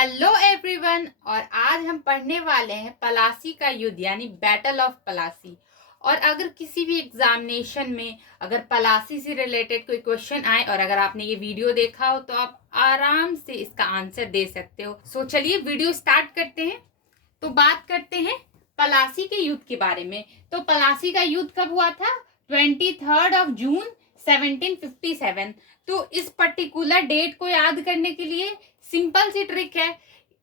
Hello everyone. और आज हम पढ़ने वाले हैं पलासी का युद्ध यानी बैटल ऑफ पलासी। और अगर किसी भी एग्जामिनेशन में अगर पलासी से रिलेटेड कोई क्वेश्चन आए और अगर आपने ये वीडियो देखा हो तो आप आराम से इसका आंसर दे सकते हो। चलिए वीडियो स्टार्ट करते हैं। तो बात करते हैं पलासी के युद्ध के बारे में। तो पलासी का युद्ध कब हुआ था? 23 जून 1757। तो इस पर्टिकुलर डेट को याद करने के लिए सिंपल सी ट्रिक है।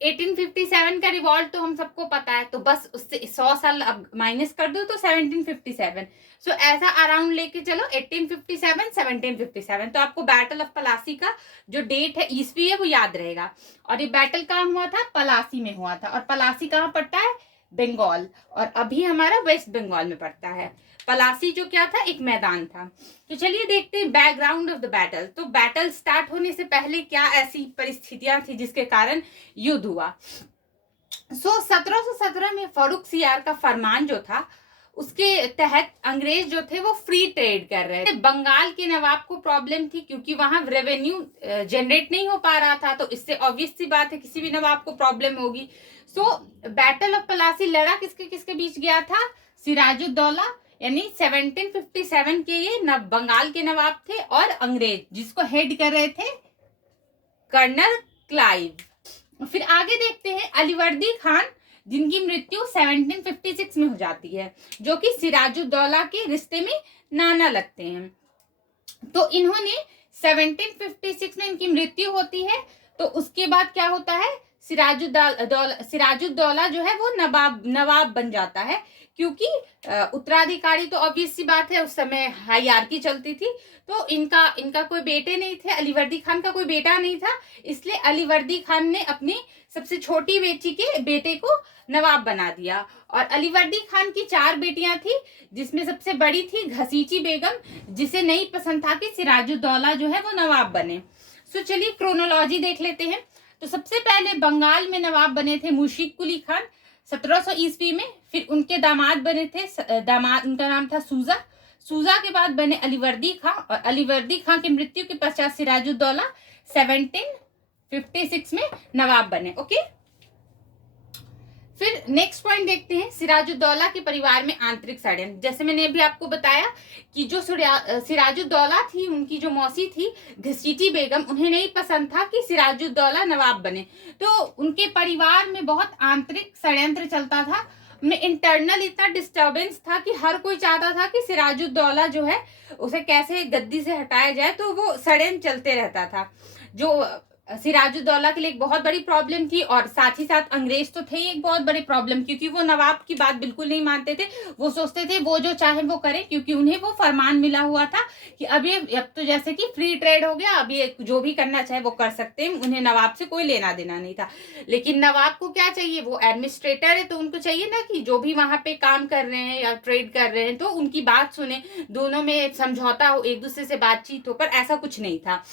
1857 का रिवॉल्ट तो हम सबको पता है, तो बस उससे 100 साल अब माइनस कर दो तो 1757। सो ऐसा अराउंड लेके चलो 1857 1757, तो आपको बैटल ऑफ पलासी का जो डेट है ईस्वी है वो याद रहेगा। और ये बैटल कहाँ हुआ था? पलासी में हुआ था। और पलासी कहाँ पड़ता है? बंगाल। और अभी हमारा वेस्ट बंगाल में पड़ता है। पलासी जो क्या था? एक मैदान था। तो चलिए देखते हैं बैकग्राउंड ऑफ द बैटल। तो बैटल स्टार्ट होने से पहले क्या ऐसी परिस्थितियां थी जिसके कारण युद्ध हुआ? 1717 में फर्रुख सियार का फरमान जो था उसके तहत अंग्रेज जो थे वो फ्री ट्रेड कर रहे थे। बंगाल के नवाब को प्रॉब्लम थी क्योंकि वहां रेवेन्यू जनरेट नहीं हो पा रहा था, तो इससे ऑब्वियस सी बात है किसी भी नवाब को प्रॉब्लम होगी। बैटल ऑफ पलासी लड़ा किसके किसके बीच गया था? सिराजुद्दौला यानी 1757 के ये बंगाल के नवाब थे और अंग्रेज जिसको हेड कर रहे थे कर्नल क्लाइव। फिर आगे देखते हैं अलीवर्दी खान जिनकी मृत्यु 1756 में हो जाती है, जो कि सिराजुद्दौला के रिश्ते में नाना लगते हैं। तो इन्होंने 1756 में इनकी मृत्यु होती है। तो उसके बाद क्या होता है? सिराजुद्दौला जो है वो नवाब बन जाता है, क्योंकि उत्तराधिकारी तो ऑब्वियस सी बात है, उस समय हायरार्की चलती थी। तो इनका कोई बेटे नहीं थे, अलीवर्दी खान का कोई बेटा नहीं था, इसलिए अलीवर्दी खान ने अपनी सबसे छोटी बेटी के बेटे को नवाब बना दिया। और अलीवर्दी खान की 4 बेटियां थी, जिसमें सबसे बड़ी थी घसीची बेगम, जिसे नहीं पसंद था कि सिराजुद्दौला जो है वो नवाब बने। चलिए क्रोनोलॉजी देख लेते हैं। तो सबसे पहले बंगाल में नवाब बने थे मुशीक कुली खान 1700 ईस्वी में। फिर उनके दामाद बने थे, उनका नाम था सूजा के बाद बने अलीवर्दी खां, और अलीवर्दी खां की मृत्यु के पश्चात सिराजुद्दौला 1756 में नवाब बने। ओके, फिर नेक्स्ट पॉइंट देखते हैं सिराजुद्दौला के परिवार में आंतरिक षड्यंत्र। जैसे मैंने अभी आपको बताया कि जो सिराजुद्दौला थी, उनकी जो मौसी थी घसीटी बेगम, उन्हें नहीं पसंद था कि सिराजुद्दौला नवाब बने। तो उनके परिवार में बहुत आंतरिक षड्यंत्र चलता था, उनमें इंटरनल इतना डिस्टर्बेंस था कि हर कोई चाहता था कि सिराजुद्दौला जो है उसे कैसे गद्दी से हटाया जाए। तो वो षड्यंत्र चलते रहता था, जो सिराजुद्दौला के लिए एक बहुत बड़ी प्रॉब्लम थी। और साथ ही साथ अंग्रेज तो थे एक बहुत बड़ी प्रॉब्लम, क्योंकि वो नवाब की बात बिल्कुल नहीं मानते थे। वो सोचते थे वो जो चाहे वो करे, क्योंकि उन्हें वो फरमान मिला हुआ था कि अब तो जैसे कि फ्री ट्रेड हो गया, अब ये जो भी करना चाहे वो कर सकते हैं, उन्हें नवाब से कोई लेना देना नहीं था। लेकिन नवाब को क्या चाहिए? वो एडमिनिस्ट्रेटर है, तो उनको चाहिए ना कि जो भी वहां पे काम कर रहे हैं या ट्रेड कर रहे हैं तो उनकी बात सुने, दोनों में समझौता हो, एक दूसरे से बातचीत हो। पर ऐसा कुछ नहीं था।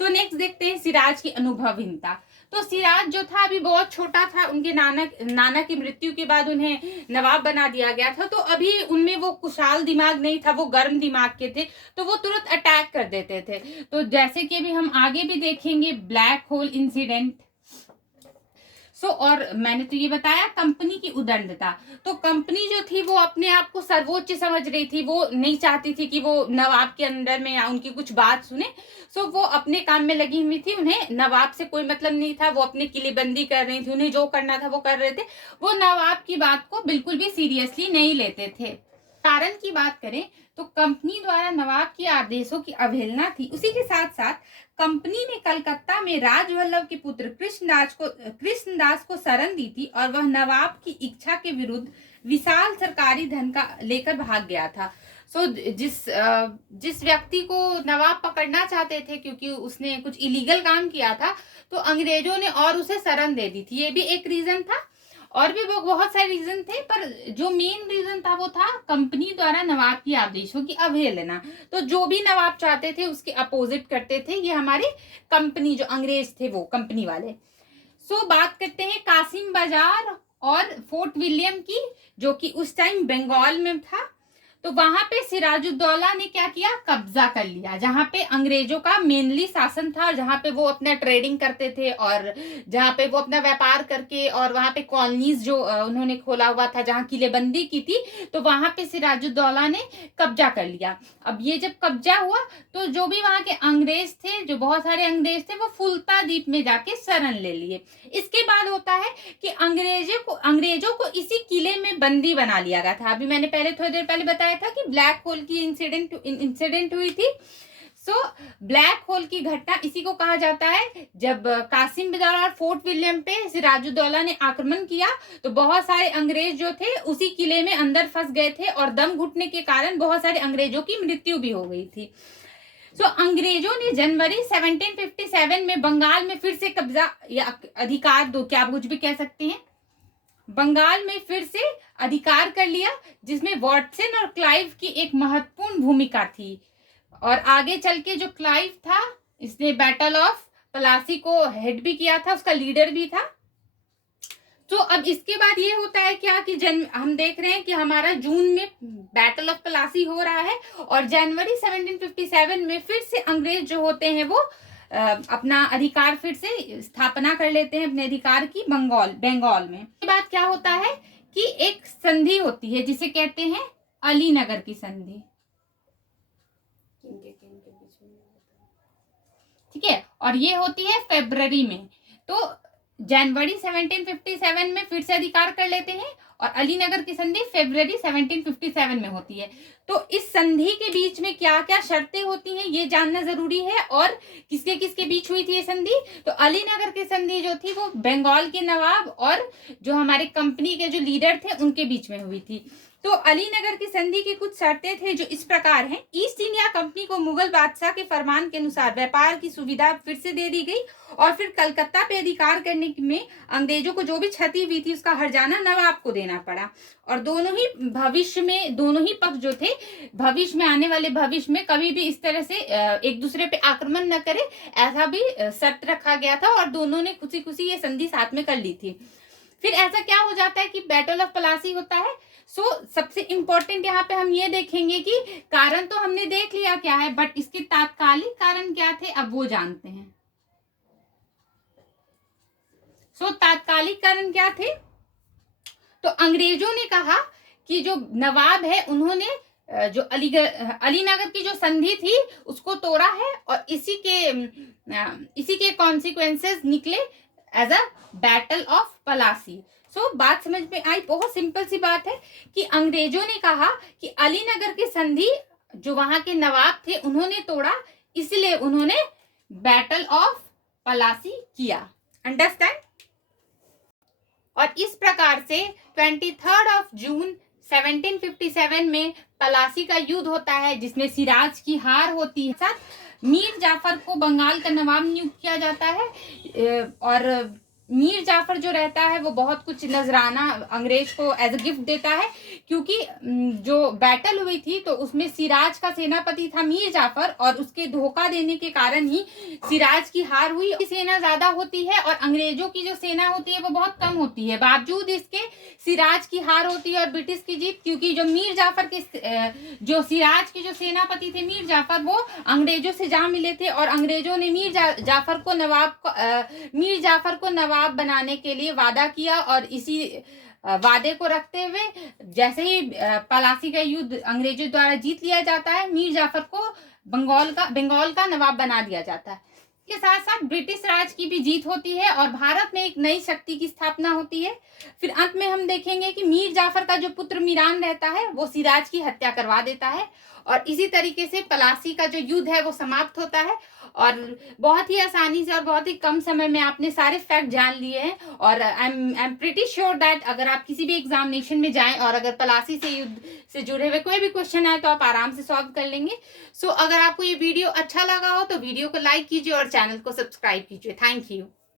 नेक्स्ट देखते हैं सिराज की अनुभवहीनता। तो सिराज जो था अभी बहुत छोटा था, उनके नाना की मृत्यु के बाद उन्हें नवाब बना दिया गया था। तो अभी उनमें वो कुशाल दिमाग नहीं था, वो गर्म दिमाग के थे, तो वो तुरंत अटैक कर देते थे। तो जैसे कि अभी हम आगे भी देखेंगे ब्लैक होल इंसिडेंट। और मैंने तो ये बताया कंपनी की उदंडता। तो कंपनी जो थी वो अपने आप को सर्वोच्च समझ रही थी, वो नहीं चाहती थी कि वो नवाब के अंडर में या उनकी कुछ बात सुने। वो अपने काम में लगी हुई थी, उन्हें नवाब से कोई मतलब नहीं था, वो अपनी किलेबंदी कर रही थी, उन्हें जो करना था वो कर रहे थे। वो नवाब की बात को बिल्कुल भी सीरियसली नहीं लेते थे। कारण की बात करें तो कंपनी द्वारा नवाब के आदेशों की अवहेलना थी। उसी के साथ साथ कंपनी ने कलकत्ता में राजवल्लभ के पुत्र कृष्णदास को शरण दी थी, और वह नवाब की इच्छा के विरुद्ध विशाल सरकारी धन का लेकर भाग गया था। जिस व्यक्ति को नवाब पकड़ना चाहते थे क्योंकि उसने कुछ इलीगल काम किया था, तो अंग्रेजों ने और उसे शरण दे दी थी। ये भी एक रीजन था, और भी वो बहुत सारे रीजन थे, पर जो मेन रीजन था वो था कंपनी द्वारा नवाब की आदेशों की अवहेलना। तो जो भी नवाब चाहते थे उसके अपोजिट करते थे ये हमारे कंपनी, जो अंग्रेज थे वो कंपनी वाले। बात करते हैं कासिम बाजार और फोर्ट विलियम की, जो कि उस टाइम बंगाल में था। तो वहां पे सिराजुद्दौला ने क्या किया, कब्जा कर लिया, जहां पे अंग्रेजों का मेनली शासन था, जहां पे वो अपना ट्रेडिंग करते थे और जहां पे वो अपना व्यापार करके, और वहां पे कॉलोनीज जो उन्होंने खोला हुआ था, जहां किलेबंदी की थी, तो वहां पे सिराजुद्दौला ने कब्जा कर लिया। अब ये जब कब्जा हुआ तो जो भी वहां के अंग्रेज थे, जो बहुत सारे अंग्रेज थे, वो फुल्ता द्वीप में जाके शरण ले लिए। इसके बाद होता है कि अंग्रेजों को इसी किले में बंदी बना लिया गया था। अभी मैंने थोड़ी देर पहले बताया था कि ब्लैक होल की इंसिडेंट हुई थी। ब्लैक होल की घटना इसी को कहा जाता है। जब कासिम बाजार और फोर्ट विलियम पे सिराजुद्दौला ने आक्रमण किया तो बहुत सारे अंग्रेज जो थे उसी किले में अंदर फंस गए थे और दम घुटने के कारण बहुत सारे अंग्रेजों की मृत्यु भी हो गई थी। अंग्रेजों ने जनवरी 1757 में बंगाल में फिर से कब्जा या अधिकार दो, क्या कुछ भी कह सकते हैं, बंगाल में फिर से अधिकार कर लिया, जिसमें वॉटसन और क्लाइव की एक महत्वपूर्ण भूमिका थी। और आगे चल के जो क्लाइव था, इसने बैटल ऑफ प्लासी को हेड भी किया था, उसका लीडर भी था। तो अब इसके बाद ये होता है क्या कि हम देख रहे हैं कि हमारा जून में बैटल ऑफ प्लासी हो रहा है और जनवरी 1757 में फिर से अंग्रेज जो होते हैं वो अपना अधिकार फिर से स्थापना कर लेते हैं अपने अधिकार की बंगाल में। इसके बाद क्या होता है कि एक संधि होती है जिसे कहते हैं अलीनगर की संधि, ठीक है, और ये होती है फरवरी में। तो जनवरी 1757 में फिर से अधिकार कर लेते हैं और अलीनगर की संधि फरवरी 1757 में होती है। तो इस संधि के बीच में क्या क्या शर्तें होती हैं ये जानना जरूरी है। और किसके किसके बीच हुई थी ये संधि, तो अलीनगर की संधि जो थी वो बंगाल के नवाब और जो हमारे कंपनी के जो लीडर थे उनके बीच में हुई थी। तो अलीनगर की संधि की कुछ शर्तें थे जो इस प्रकार हैं। ईस्ट इंडिया कंपनी को मुगल बादशाह के फरमान के अनुसार व्यापार की सुविधा फिर से दे दी गई और फिर कलकत्ता पे अधिकार करने में अंग्रेजों को जो भी क्षति हुई थी उसका हर्जाना नवाब को देना पड़ा। और दोनों ही पक्ष जो थे भविष्य में आने वाले भविष्य में कभी भी इस तरह से एक दूसरे पे आक्रमण न करे, ऐसा भी शर्त रखा गया था और दोनों ने खुशी खुशी ये संधि साथ में कर ली थी। फिर ऐसा क्या हो जाता है कि बैटल ऑफ प्लासी होता है। सबसे इंपॉर्टेंट यहाँ पे हम ये देखेंगे कि कारण तो हमने देख लिया क्या है, बट इसके तात्कालिक कारण क्या थे अब वो जानते हैं। तात्कालिक कारण क्या थे, तो अंग्रेजों ने कहा कि जो नवाब है उन्होंने जो अलीनगर की जो संधि थी उसको तोड़ा है और इसी के कॉन्सिक्वेंसेस निकले as a battle of Plassey. बात समझ में आई, बहुत सिंपल सी बात है कि अंग्रेजों ने कहा कि अलीनगर की संधि जो वहां के नवाब थे उन्होंने तोड़ा, इसलिए उन्होंने बैटल ऑफ प्लासी किया। अंडरस्टैंड। और इस प्रकार से 23 जून 1757 में प्लासी का युद्ध होता है जिसमें सिराज की हार होती है। साथ मीर जाफर को बंगाल का नवाब नियुक्त किया जाता है और मीर जाफर जो रहता है वो बहुत कुछ नजराना अंग्रेज को एज अ गिफ्ट देता है, क्योंकि जो बैटल हुई थी तो उसमें सिराज का सेनापति था मीर जाफर और उसके धोखा देने के कारण ही सिराज की हार हुई। सेना ज्यादा होती है और अंग्रेजों की जो सेना होती है वो बहुत कम होती है, बावजूद इसके सिराज की हार होती है और ब्रिटिश की जीत, क्योंकि जो मीर जाफर के जो सिराज के जो सेनापति थे मीर जाफर वो अंग्रेजों से जा मिले थे और अंग्रेजों ने मीर जाफर को नवाब बनाने के लिए वादा किया और इसी वादे को रखते हुए जैसे ही प्लासी का युद्ध अंग्रेजों द्वारा जीत लिया जाता है, मीर जाफर को बंगाल का नवाब बना दिया जाता है। के साथ साथ ब्रिटिश राज की भी जीत होती है और भारत में एक नई शक्ति की स्थापना होती है। फिर अंत में हम देखेंगे कि मीर जाफर का जो पुत्र मीरान रहता है वो सिराज की हत्या करवा देता है और इसी तरीके से प्लासी का जो युद्ध है वो समाप्त होता है। और बहुत ही आसानी से और बहुत ही कम समय में आपने सारे फैक्ट जान लिए हैं और I am pretty sure that अगर आप किसी भी एग्जामिनेशन में जाएं और अगर प्लासी से युद्ध से जुड़े हुए कोई भी क्वेश्चन आए तो आप आराम से सॉल्व कर लेंगे। अगर आपको ये वीडियो अच्छा लगा हो तो वीडियो को लाइक कीजिए और चैनल को सब्सक्राइब कीजिए। Thank you.